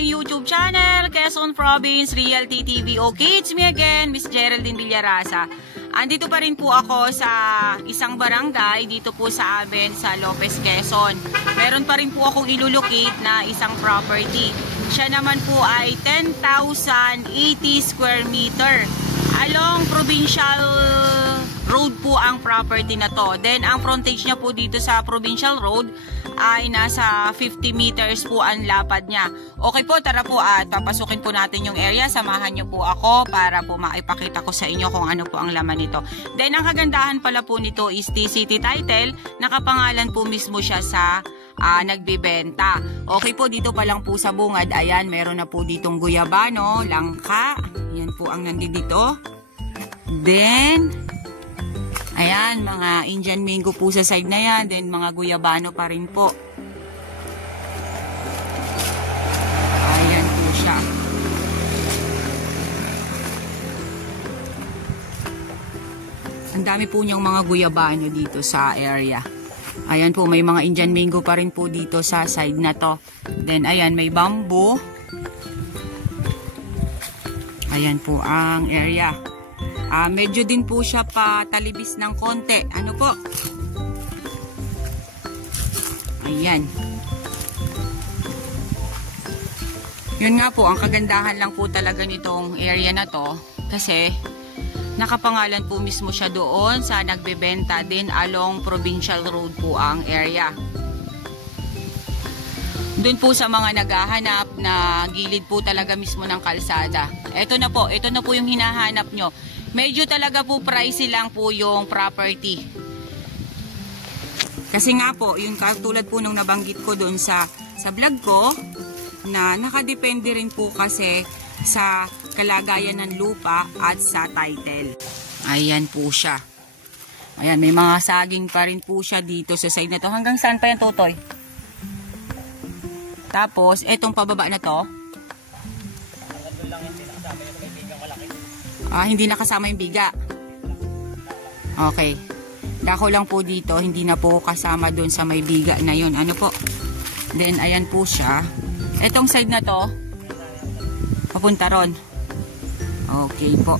aking YouTube channel, Quezon Province Realty TV. Okay, it's me again, Miss Geraldine Villarasa. Andito pa rin po ako sa isang barangay dito po sa amin sa Lopez, Quezon. Meron pa rin po akong ilulocate na isang property. Siya naman po ay 10,080 square meter. Along Provincial Road po ang property na to. Then ang frontage niya po dito sa Provincial Road ay nasa 50 meters po ang lapad niya. Okay po, tara po at papasukin po natin yung area. Samahan niyo po ako para po maipakita ko sa inyo kung ano po ang laman nito. Then ang kagandahan pala po nito is TCT title. Nakapangalan po mismo siya sa nagbebenta. Okay po, dito pa lang po sa bungad. Ayan, meron na po ditong guyabano, langka. Yan po ang nandito. Then ayan, mga Indian mango po sa side na yan. Then, mga guyabano pa rin po. Ayan po siya. Ang dami po niyang mga guyabano dito sa area. Ayan po, may mga Indian mango pa rin po dito sa side na to. Then, ayan, may bamboo. Ayan po ang area. Medyo din po siya patalibis ng konti. Ano po? Ayan. Yun nga po, ang kagandahan lang po talaga nitong area na to. Kasi, nakapangalan po mismo siya doon sa nagbebenta din along Provincial Road po ang area. Doon po sa mga naghahanap na gilid po talaga mismo ng kalsada. Ito na po yung hinahanap nyo. Medyo talaga po pricey lang po yung property. Kasi nga po, yung katulad po nung nabanggit ko doon sa vlog ko, na nakadepende rin po kasi sa kalagayan ng lupa at sa title. Ayan po siya. Ayan, may mga saging pa rin po siya dito sa side na to. Hanggang saan pa yan, Totoy? Tapos, etong pababa na to. Hindi nakasama yung biga. Okay. Dako lang po dito, hindi na po kasama doon sa may biga na yun. Ano po? Then, ayan po siya. Etong side na to, papunta ron. Okay po.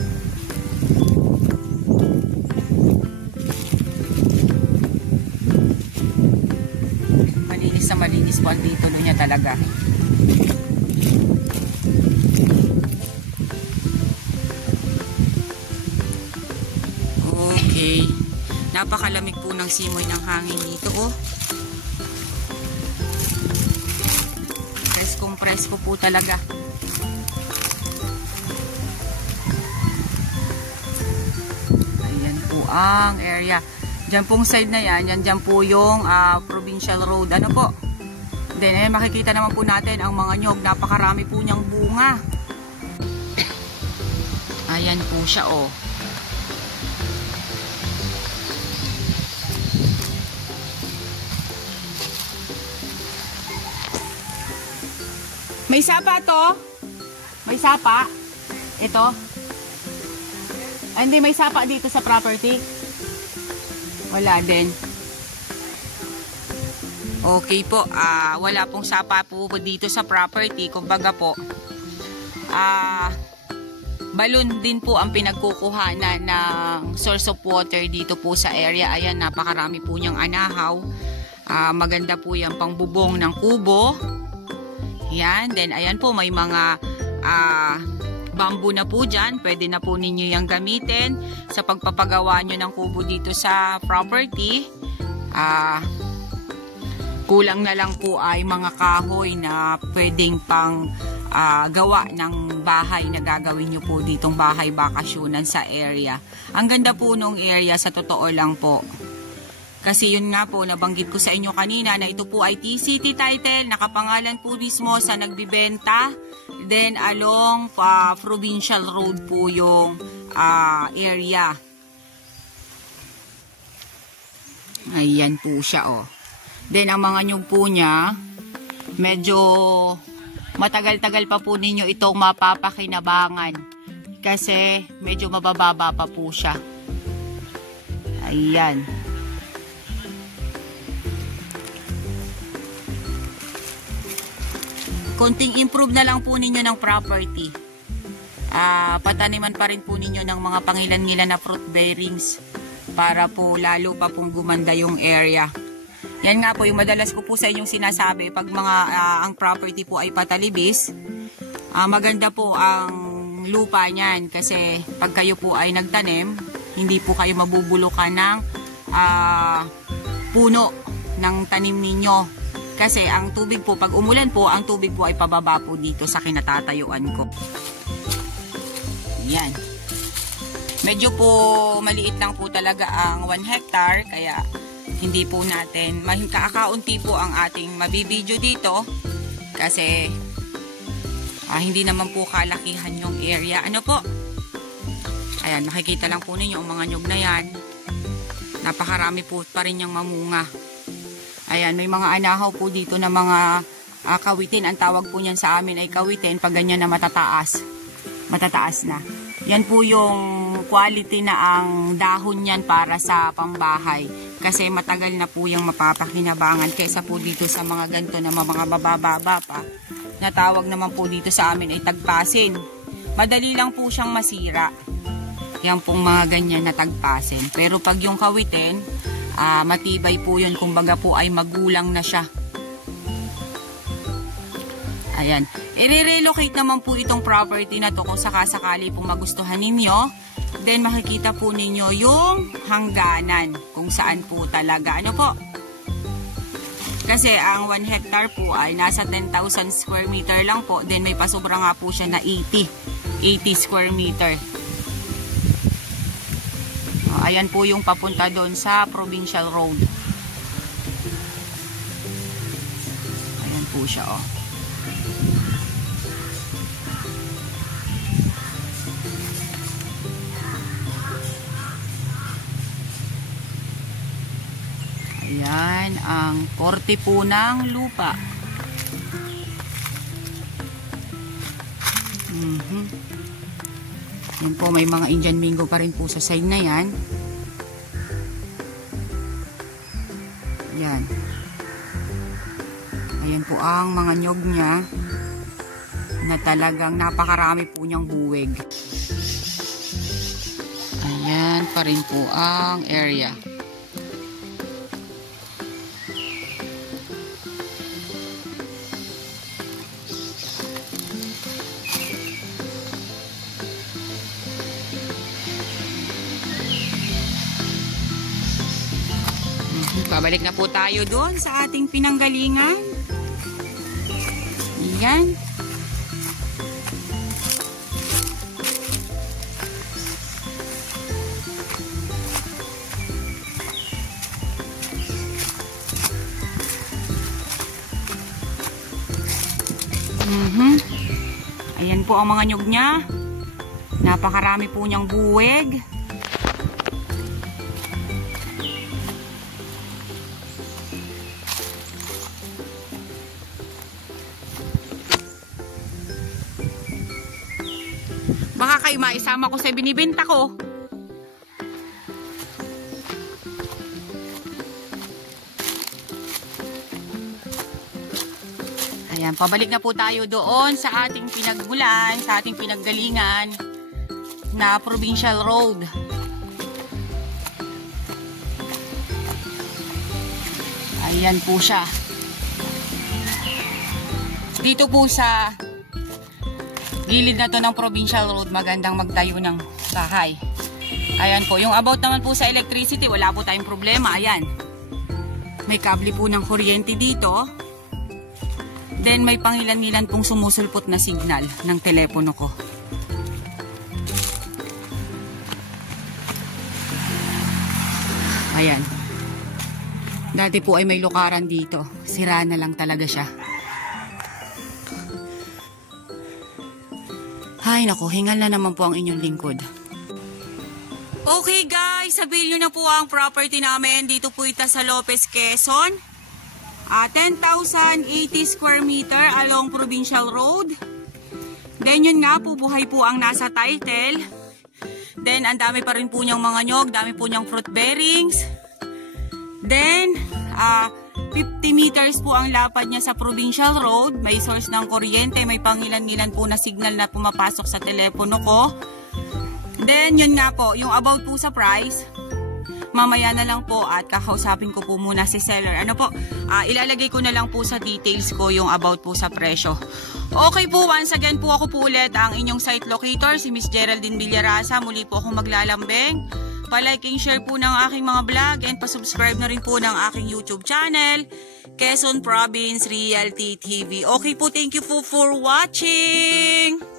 Malinis na malinis po ang dito niya talaga. Okay. Napakalamig po ng simoy ng hangin dito, oh. Presko po talaga. Ayan po ang area. Diyan pong side na yan, yan po yung Provincial Road. Ano po? Then, ayan, makikita naman po natin ang mga nyog. Napakarami po niyang bunga. Ayan po siya, oh. May sapa to? May sapa? Ito? Hindi, may sapa dito sa property? Wala din. Okay po. Wala pong sapa po dito sa property. Kumbaga po, balon din po ang pinagkukuhanan ng source of water dito po sa area. Ayan, napakarami po niyang anahaw. Maganda po yung pangbubong ng kubo. Yan, then ayan po, may mga bamboo na po dyan. Pwede na po ninyo yung gamitin sa pagpapagawa nyo ng kubo dito sa property. Kulang na lang po ay mga kahoy na pwedeng pang gawa ng bahay na gagawin nyo po ditong bahay bakasyonan sa area. Ang ganda po nung area, sa totoo lang po. Kasi yun nga po, nabanggit ko sa inyo kanina na ito po ay TCT title, nakapangalan po mismo sa nagbibenta. Then along Provincial Road po yung area. Ayan po siya, oh. Then ang mga nyug po niya, medyo matagal-tagal pa po ninyo itong mapapakinabangan. Kasi medyo mabababa pa po siya. Ayan. konting improve na lang po ninyo ng property. Pataniman pa rin po ninyo ng mga pangilan-ngilan na fruit bearings para po lalo pa pong gumanda yung area. Yan nga po yung madalas ko po sa inyong sinasabi, pag ang property po ay patalibis, maganda po ang lupa niyan kasi pag kayo po ay nagtanim, hindi po kayo mabubulukan ng puno ng tanim ninyo. Kasi ang tubig po, pag umulan po, ang tubig po ay pababa po dito sa kinatatayuan ko. Yan. Medyo po maliit lang po talaga ang 1 hectare, kaya hindi po natin, kakaunti po ang ating mabibidyo dito. Kasi hindi naman po kalakihan yung area. Ano po? Ayan, makikita lang po ninyo ang mga nyug na yan. Napakarami po pa rin yung mamunga. Ayan, may mga anahaw po dito na mga kawitin. Ang tawag po niyan sa amin ay kawitin pag ganyan na matataas. Matataas na. Yan po yung quality na ang dahon niyan para sa pambahay. Kasi matagal na po yung mapapakinabangan kaysa po dito sa mga ganito na mga bababa pa. Natawag naman po dito sa amin ay tagpasin. Madali lang po siyang masira. Yan pong mga ganyan na tagpasin. Pero pag yung kawitin, matibay po yun, kumbaga po ay magulang na siya. Ayan. I-relocate naman po itong property na to kung sakasakali pong magustuhan ninyo. Then makikita po ninyo yung hangganan kung saan po talaga. Ano po? Kasi ang 1 hectare po ay nasa 10,000 square meter lang po. Then may pasobra nga po siya na 80 square meter. Ayan po yung papunta doon sa Provincial Road. Ayan po siya, oh. Ayan ang korte po ng lupa. Yan po, may mga Indian mango pa rin po sa side na yan. Yan. Ayan po ang mga nyog niya na talagang napakarami po niyang buwig. Ayan pa rin po ang area. Babalik na po tayo doon sa ating pinanggalingan. Ayan. Ayan po ang mga nyug niya. Napakarami po niyang buwig. Baka kayo maisama ko sa binibenta ko. Ayan, pabalik na po tayo doon sa ating pinagmulan, sa ating pinaggalingan na Provincial Road. Ayan po siya. Dito po sa gilid na to ng Provincial Road, magandang magtayo ng bahay. Ayan po, yung about naman po sa electricity, wala po tayong problema. Ayan, may kable po ng kuryente dito. Then may pangilan-ilan pong sumusulpot na signal ng telepono ko. Ayan, dati po ay may lukaran dito, sira na lang talaga siya. Ay naku, hingal na naman po ang inyong lingkod. Okay guys, sabihin nyo na po ang property namin. Dito po ito sa Lopez, Quezon. 10,080 square meter along Provincial Road. Then yun nga po, buhay po ang nasa title. Then ang dami pa rin po niyang mga nyog, dami po niyang fruit bearings. Then 50 meters po ang lapad niya sa provincial road. May source ng kuryente, may pangilan-ngilan po na signal na pumapasok sa telepono ko. Then, yun nga po, yung about po sa price, mamaya na lang po at kakausapin ko po muna si seller. Ano po, ilalagay ko na lang po sa details ko yung about po sa presyo. Okay po, once again po ako po ulit ang inyong site locator, si Miss Geraldine Villarasa. Muli po akong maglalambing. Pa-like and share po ng aking mga vlog and pa-subscribe na rin po ng aking YouTube channel, Quezon Province Realty TV. Okay po, thank you po for watching!